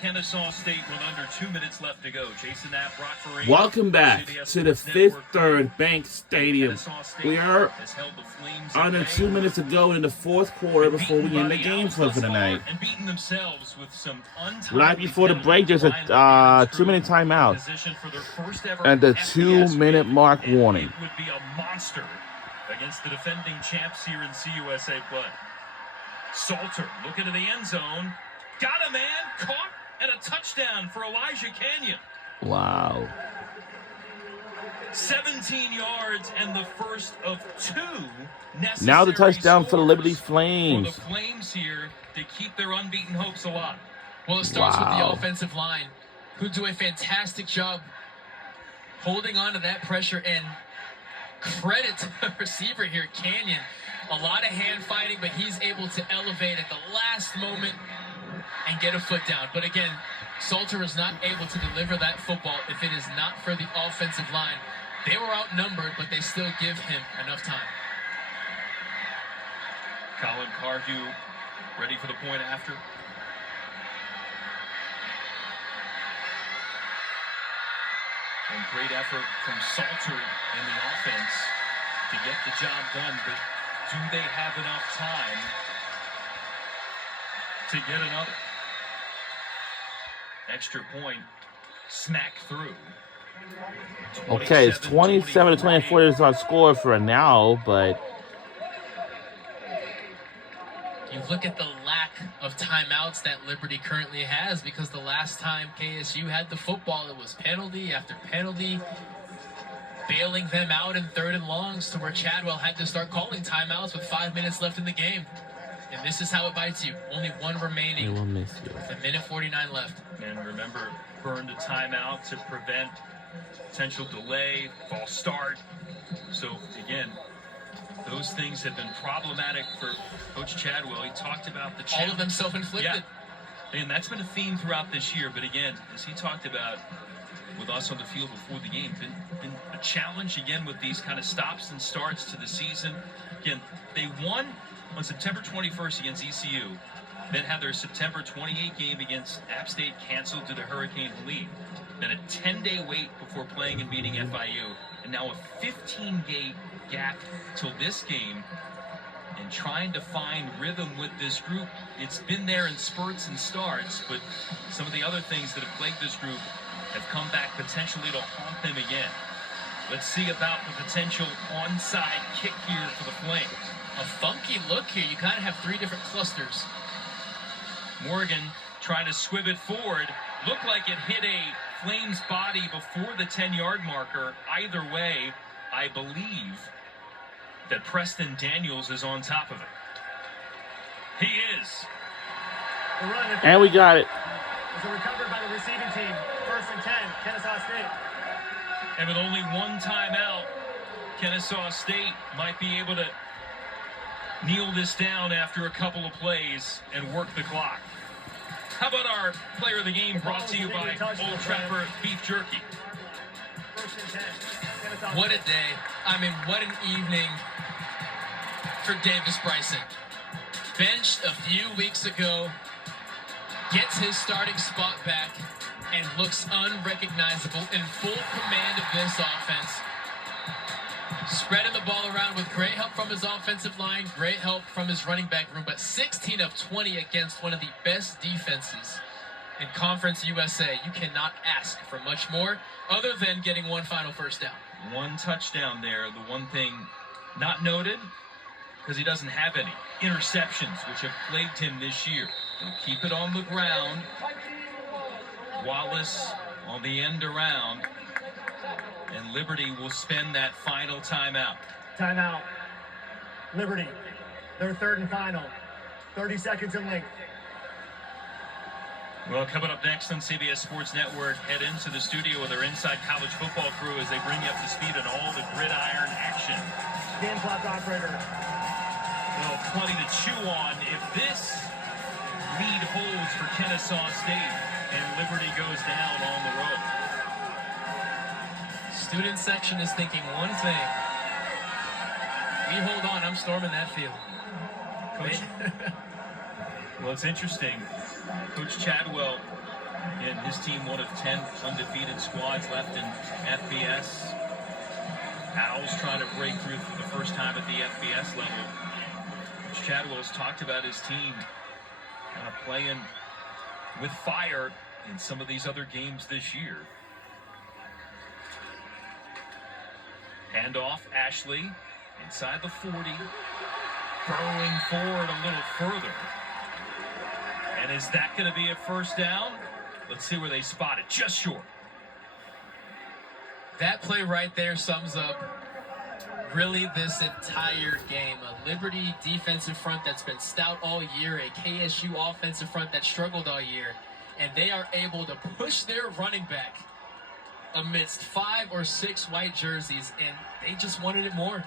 Kennesaw State with under 2 minutes left to go. Jason Knapp, Brock Ferrari. Welcome back to the Fifth Third Bank Stadium. We are under 2 minutes to go in the fourth quarter before we end the game for tonight. Right before the break, there's a 2-minute timeout and the 2-minute mark warning. It would be a monster against the defending champs here in CUSA play. Salter looking to the end zone. Got a man, caught, and a touchdown for Elijah Canyon. Wow. 17 yards and the first of 2 necessary. Now the touchdown for the Liberty Flames. For the Flames here to keep their unbeaten hopes alive. Well, it starts with the offensive line, who do a fantastic job holding on to that pressure, and credit to the receiver here, Canyon. A lot of hand fighting, but he's able to elevate at the last moment and get a foot down. But again, Salter is not able to deliver that football if it is not for the offensive line. They were outnumbered, but they still give him enough time. Colin Cardew ready for the point after. And great effort from Salter and the offense to get the job done, but do they have enough time to get another? Extra point, smack through. Okay, it's 27-24 is our score for now, but you look at the lack of timeouts that Liberty currently has, because the last time KSU had the football, it was penalty after penalty, bailing them out in 3rd and longs to where Chadwell had to start calling timeouts with 5 minutes left in the game. And this is how it bites you. Only one remaining with 1:49 left. And remember, burned a timeout to prevent potential delay, false start. So again, those things have been problematic for Coach Chadwell. He talked about the challenge. All of them self-inflicted. Yeah. And that's been a theme throughout this year. But again, as he talked about with us on the field before the game, been a challenge again with these kind of stops and starts to the season. Again, they won on September 21st against ECU, then had their September 28 game against App State canceled due to Hurricane Helene. Then a 10-day wait before playing and beating FIU, and now a 15-day gap till this game. And trying to find rhythm with this group, it's been there in spurts and starts, but some of the other things that have plagued this group have come back potentially to haunt them again. Let's see about the potential onside kick here for the Flames. A funky look here. You kind of have 3 different clusters. Morgan trying to squib it forward. Looked like it hit a Flames body before the 10-yard marker. Either way, I believe that Preston Daniels is on top of it. He is. And we got it. It's a recovery by the receiving team. 1st and 10, Kennesaw State. And with only one timeout, Kennesaw State might be able to kneel this down after a couple of plays and work the clock. How about our player of the game brought to you by Old Trapper Beef Jerky? 1st and 10. What a day. I mean, what an evening for Davis Bryson. Benched a few weeks ago, gets his starting spot back, and looks unrecognizable, in full command of this offense. Spreading the ball around with great help from his offensive line, great help from his running back room, but 16 of 20 against one of the best defenses in Conference USA. You cannot ask for much more other than getting one final first down. One touchdown there. The one thing not noted, because he doesn't have any interceptions, which have plagued him this year. He'll keep it on the ground. Wallace on the end around. And Liberty will spend that final timeout. Timeout. Liberty. Their 3rd and final. 30 seconds in length. Well, coming up next on CBS Sports Network, head into the studio with our Inside College Football crew as they bring you up to speed on all the gridiron action. Game clock operator. Well, plenty to chew on if this lead holds for Kennesaw State and Liberty goes down on the road. Student section is thinking one thing. We hold on, I'm storming that field. Coach, well, it's interesting. Coach Chadwell And his team, one of 10 undefeated squads left in FBS. Owls trying to break through for the first time at the FBS level. Coach Chadwell's talked about his team kind of playing with fire in some of these other games this year. Handoff, Ashley, inside the 40. Burrowing forward a little further. And is that going to be a first down? Let's see where they spot it. Just short. That play right there sums up really this entire game. A Liberty defensive front that's been stout all year, a KSU offensive front that struggled all year, and they are able to push their running back amidst 5 or 6 white jerseys, and they just wanted it more.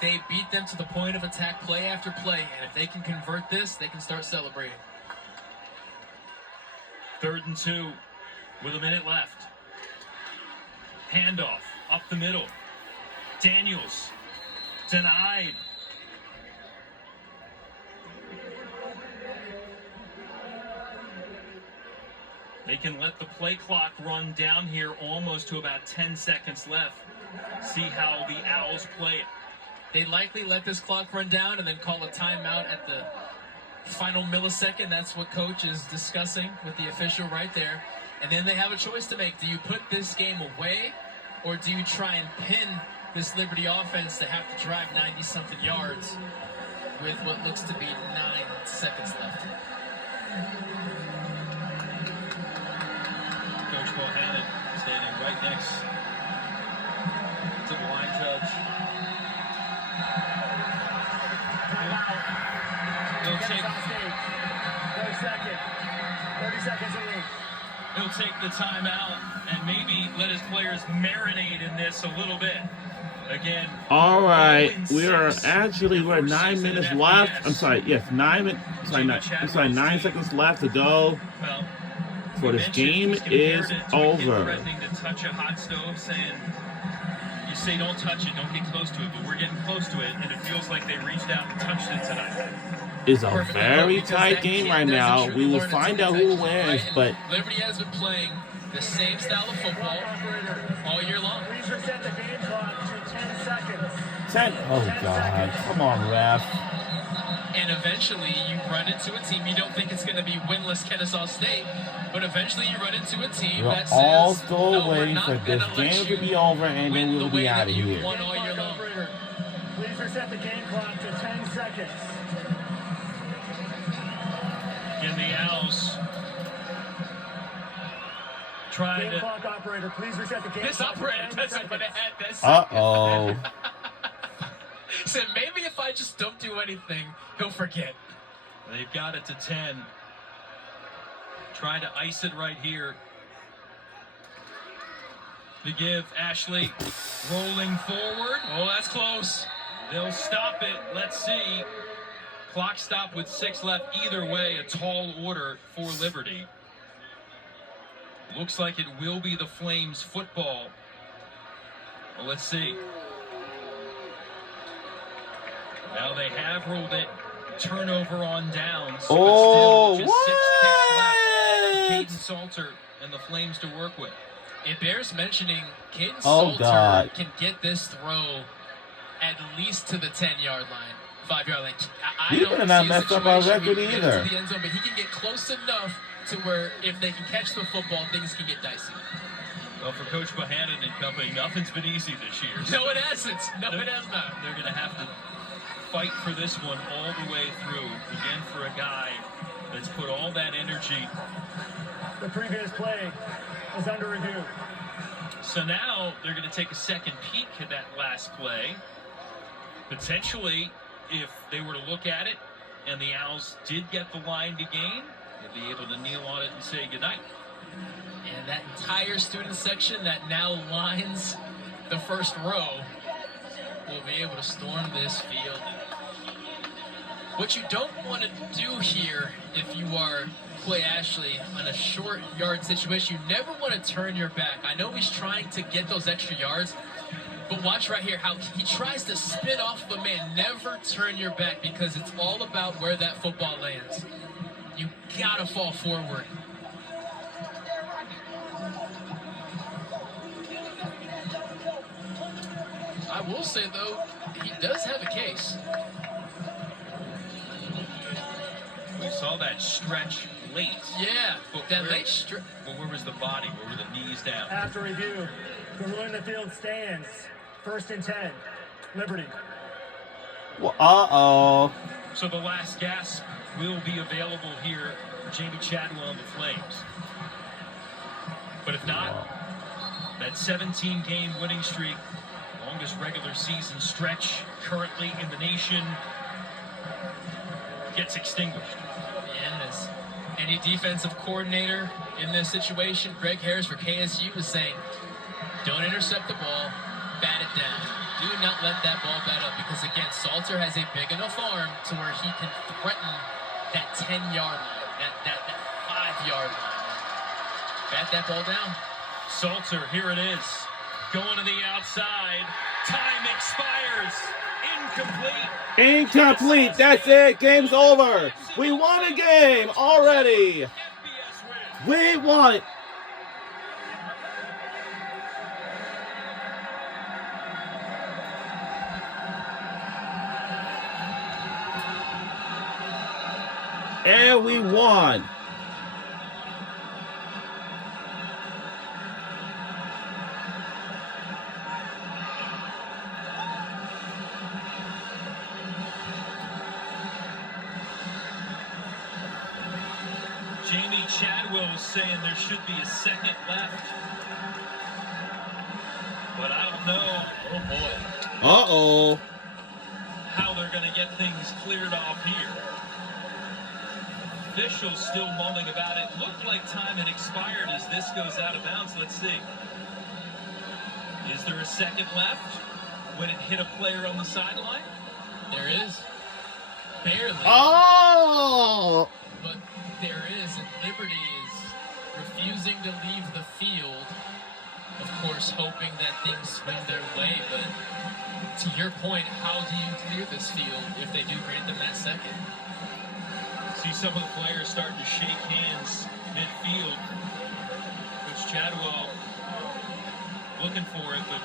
They beat them to the point of attack play after play, and if they can convert this, they can start celebrating. 3rd and 2 with a minute left. Handoff up the middle. Daniels denied. They can let the play clock run down here almost to about 10 seconds left. See how the Owls play it. They likely let this clock run down and then call a timeout at the final millisecond. That's what coach is discussing with the official right there. And then they have a choice to make. Do you put this game away, or do you try and pin this Liberty offense to have to drive 90-something yards with what looks to be 9 seconds left? Coach Bohannon standing right next to the line judge. He'll take 30 seconds a week. He'll take the timeout and maybe let his players marinate in this a little bit. Again. All right, we're 9 minutes left. I'm sorry, yes, 9 seconds left to go. Well, for this game is over. Threatening to touch a hot stove, saying, you say don't touch it, don't get close to it, but we're getting close to it, and it feels like they reached out and touched it tonight. It's a very tight game right now. We will find out who wins, but Liberty has been playing the same style of football all year long. Please reset the game clock to 10 seconds. 10. Oh God! Come on, ref. And eventually you run into a team. You don't think it's going to be winless Kennesaw State, but eventually you run into a team that says, all still no, waiting for this game to be over, and then we'll be out of here. Won all year long. Please reset the game clock to 10 seconds. In the Owls trying Game to. clock operator, please reset the game This clock. operator doesn't want to add this. Uh-oh. Said maybe if I just don't do anything, he'll forget. They've got it to 10. Trying to ice it right here. To give Ashley rolling forward. Oh, that's close. They'll stop it. Let's see. Clock stop with 6 left. Either way, a tall order for Liberty. Looks like it will be the Flames football. Well, let's see. Now they have ruled it. Turnover on downs. Oh, but still just 6 kicks left. Caden Salter and the Flames to work with. It bears mentioning Caden Oh, Salter God. can get this throw at least to the 10-yard line, 5-yard line. I He don't better not see a mess up our situation record where he gets either. to the end zone, but he can get close enough to where if they can catch the football, things can get dicey. Well, for Coach Bohannon and company, nothing's been easy this year. No, it hasn't. No, it has not. They're going to have to fight for this one all the way through. Again, for a guy that's put all that energy. The previous play is under review. So now they're going to take a second peek at that last play. Potentially, if they were to look at it and the Owls did get the line to gain, they'd be able to kneel on it and say goodnight. And that entire student section that now lines the first row will be able to storm this field. What you don't want to do here, if you are Clay Ashley on a short yard situation, you never want to turn your back. I know he's trying to get those extra yards, but watch right here how he tries to spin off the man. Never turn your back, because it's all about where that football lands. You gotta fall forward. will say, though, he does have a case. We saw that stretch late. Yeah, But that where- late stretch. But where was the body? Where were the knees down? After review, from where the field stands, 1st and 10, Liberty. Well, uh-oh. So the last gasp will be available here for Jamie Chadwell and the Flames. But if not, that 17-game winning streak, longest regular season stretch currently in the nation, gets extinguished. And as any defensive coordinator in this situation, Greg Harris for KSU was saying, don't intercept the ball, bat it down. Do not let that ball bat up because, again, Salter has a big enough arm to where he can threaten that 10-yard line, that 5-yard line. Bat that ball down. Salter, here it is. Going to the outside. Time expires. Incomplete. Incomplete. That's it. Game's over. We won a game already. FBS win. We won it. And we won. Jamie Chadwell is saying there should be a second left. But I don't know. Oh, boy. Uh-oh. How they're going to get things cleared off here. Officials still mulling about it. Looked like time had expired as this goes out of bounds. Let's see. Is there a second left when it hit a player on the sideline? There is. Barely. Oh! But there is, and Liberty is refusing to leave the field. Of course, hoping that things swing their way, but to your point, how do you clear this field if they do grant them that second? See some of the players starting to shake hands midfield. Coach Chadwell looking for it, but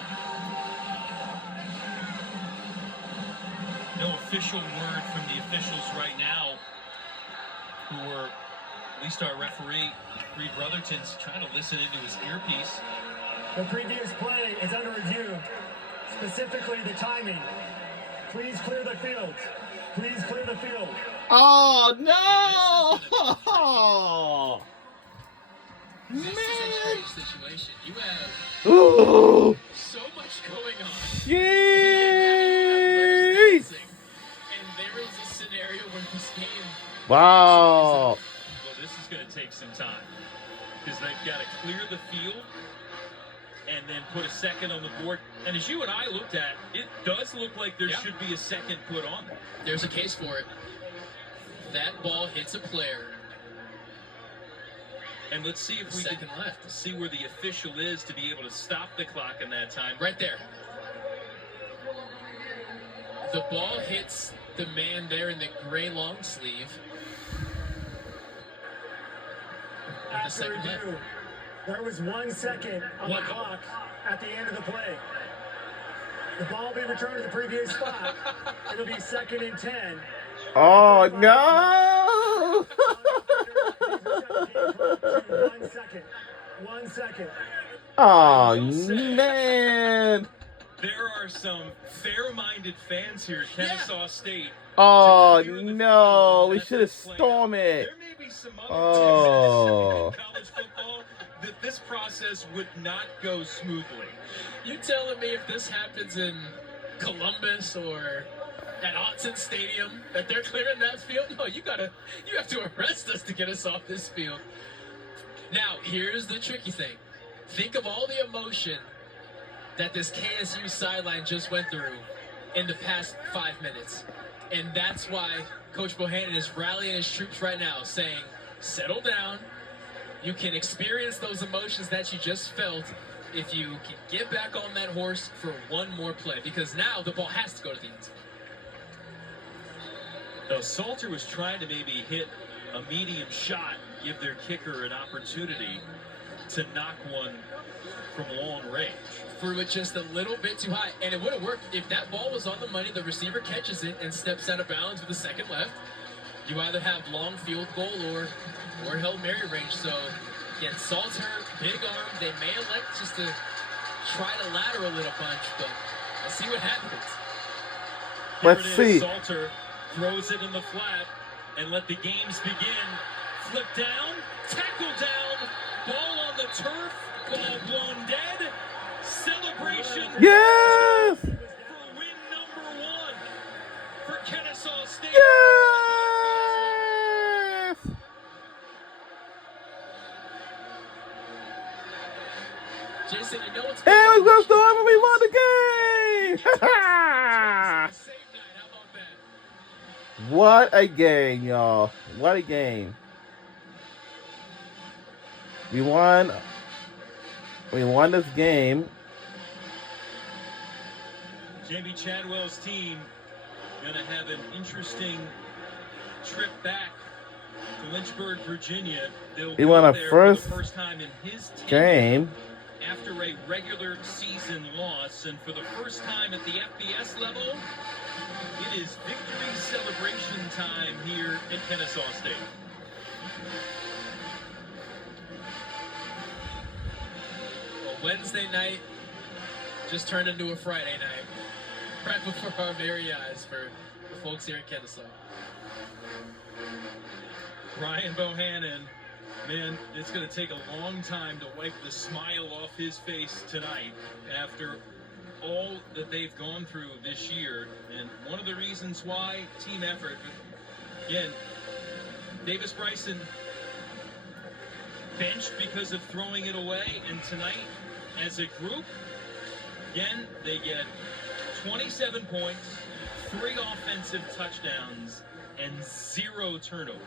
no official word from the officials right now, who are, at least our referee, Reed Rutherton's trying to listen into his earpiece. The previous play is under review, specifically the timing. Please clear the field. Please clear the field. Oh, no! This is a Man! strange situation. You have Ooh! so much going on. Jeez! And there is a scenario where this game. Wow! Well, this is going to take some time because they've got to clear the field and then put a second on the board. And as you and I looked at, it does look like there Yeah. should be a second put on there. There's a case for it. That ball hits a player. And let's see if we can Second left. see where the official is to be able to stop the clock in that time. Right there. The ball hits the man there in the gray long sleeve. With the After second left. review, there was 1 second on Wow. the clock at the end of the play. The ball will be returned to the previous spot. It'll be 2nd and 10. Oh, no! 1 second. 1 second. Oh, man! There are some fair-minded fans here at Kennesaw State. Oh, to clear the no! field We and should let have this play stormed out. it. There may be some other Oh. teams in college football that this process would not go smoothly. You telling me if this happens in Columbus or at Autzen Stadium that they're clearing that field? No, you have to arrest us to get us off this field. Now, here's the tricky thing. Think of all the emotion that this KSU sideline just went through in the past 5 minutes. And that's why Coach Bohannon is rallying his troops right now, saying, settle down. You can experience those emotions that you just felt if you can get back on that horse for one more play, because now the ball has to go to the end zone. Now, Salter was trying to maybe hit a medium shot, give their kicker an opportunity to knock one from long range. Threw it just a little bit too high, and it would have worked if that ball was on the money. The receiver catches it and steps out of bounds with a second left. You either have long field goal or Hail Mary range. So again, Salter, big arm. They may elect just to try to lateral it a bunch, but let's see what happens. Let's see. Salter throws it in the flat and let the games begin. Flip down, tackle down, ball on the turf, ball blown dead. Celebration. Yes! For win number 1 for Kennesaw State. Yes! Jason, you know what's And going we on? go storm and we won the game! Save night. How about that? What a game, y'all. What a game. We won this game. Jamie Chadwell's team gonna have an interesting trip back to Lynchburg, Virginia. They'll He go won a there first for the first time in his game. after a regular season loss, and for the first time at the FBS level, it is victory celebration time here in Kennesaw State. A Wednesday night just turned into a Friday night, right before our very eyes for the folks here in Kennesaw. Brian Bohannon, man, it's going to take a long time to wipe the smile off his face tonight after all that they've gone through this year. And one of the reasons why, team effort. Again, Davis Bryson benched because of throwing it away. And tonight, as a group, again, they get 27 points, 3 offensive touchdowns, and 0 turnovers.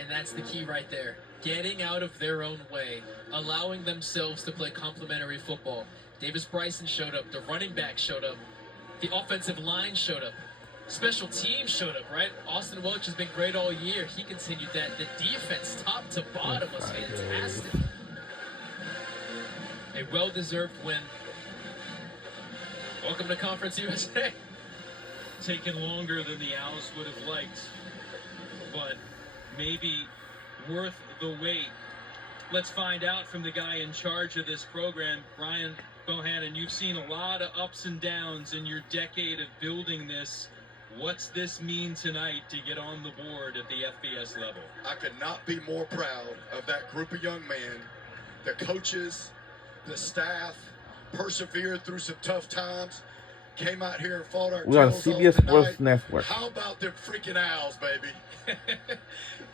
And that's the key right there. Getting out of their own way, allowing themselves to play complementary football. Davis Bryson showed up, the running back showed up, the offensive line showed up, special teams showed up, right? Austin Welch has been great all year. He continued that. The defense, top to bottom, was fantastic. A well-deserved win. Welcome to Conference USA. Taken longer than the Owls would have liked, but maybe worth the wait. Let's find out from the guy in charge of this program, Brian Bohannon. You've seen a lot of ups and downs in your decade of building this. What's this mean tonight to get on the board at the FBS level? I could not be more proud of that group of young men. The coaches, the staff, persevered through some tough times. Came out here and fought our We're on tails off CBS tonight. Sports Network. How about them freaking Owls, baby?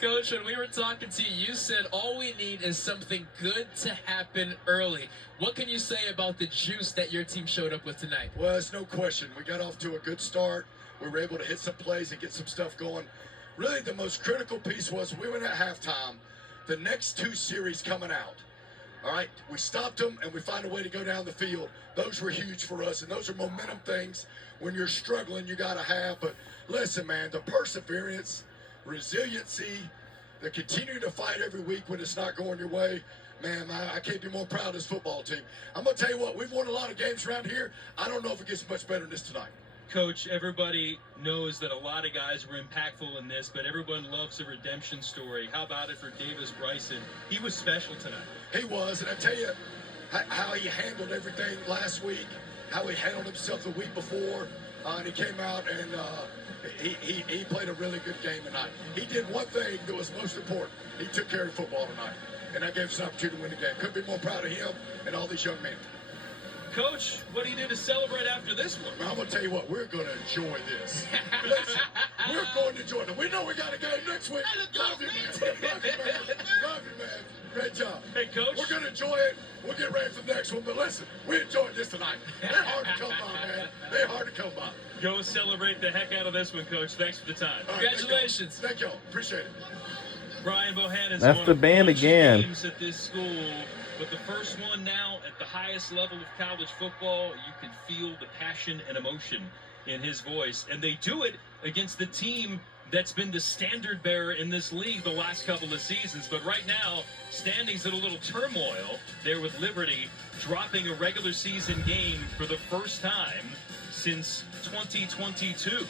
Coach, when we were talking to you, you said all we need is something good to happen early. What can you say about the juice that your team showed up with tonight? Well, it's no question. We got off to a good start. We were able to hit some plays and get some stuff going. Really, the most critical piece was we went at halftime. The next 2 series coming out. All right, we stopped them and we find a way to go down the field. Those were huge for us, and those are momentum things when you're struggling you got to have. But listen, man, the perseverance, resiliency, the continue to fight every week when it's not going your way, man, I can't be more proud of this football team. I'm going to tell you what, we've won a lot of games around here. I don't know if it gets much better than this tonight. Coach, everybody knows that a lot of guys were impactful in this, but everyone loves a redemption story. How about it for Davis Bryson? He was special tonight. He was, and I tell you how he handled everything last week, how he handled himself the week before, and he came out and he played a really good game tonight. He did one thing that was most important. He took care of football tonight, and that gave us an opportunity to win the game. Couldn't be more proud of him and all these young men. Coach, what do you do to celebrate after this one? I'm going to tell you what, we're going to enjoy this. Listen, we're going to enjoy it. We know we got a game next week. Love you, man. Love you, man. Love you, man. Great job. Hey, Coach. We're going to enjoy it. We'll get ready for the next one. But listen, we enjoyed this tonight. They're hard to come by, man. They're hard to come by. Go celebrate the heck out of this one, Coach. Thanks for the time. All right, Congratulations. Thank y'all. Appreciate it. Brian Bohannon's That's won the a band bunch of again. games at this school, but the first one now at the highest level of college football, you can feel the passion and emotion in his voice, and they do it against the team that's been the standard bearer in this league the last couple of seasons. But right now, standings in a little turmoil there with Liberty dropping a regular season game for the first time since 2022.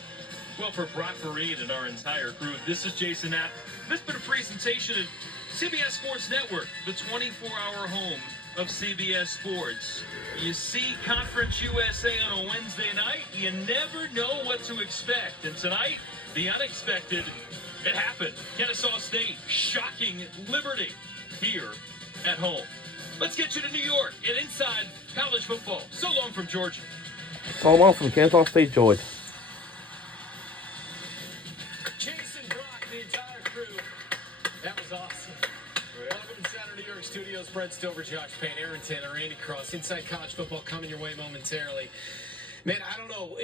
Well, for Brock Fareed and our entire crew, this is Jason Knapp. This has been a presentation of CBS Sports Network, the 24-hour home of CBS Sports. You see Conference USA on a Wednesday night, you never know what to expect. And tonight, the unexpected, it happened. Kennesaw State shocking Liberty here at home. Let's get you to New York and inside college football. So long from Georgia. So long from Kennesaw State, Georgia. Jason, Brock, the entire crew. That was awesome. Welcome to Saturday New York Studios. Brett Stover, Josh Payne, Aaron Taylor, Randy Cross. Inside college football coming your way momentarily. Man, I don't know.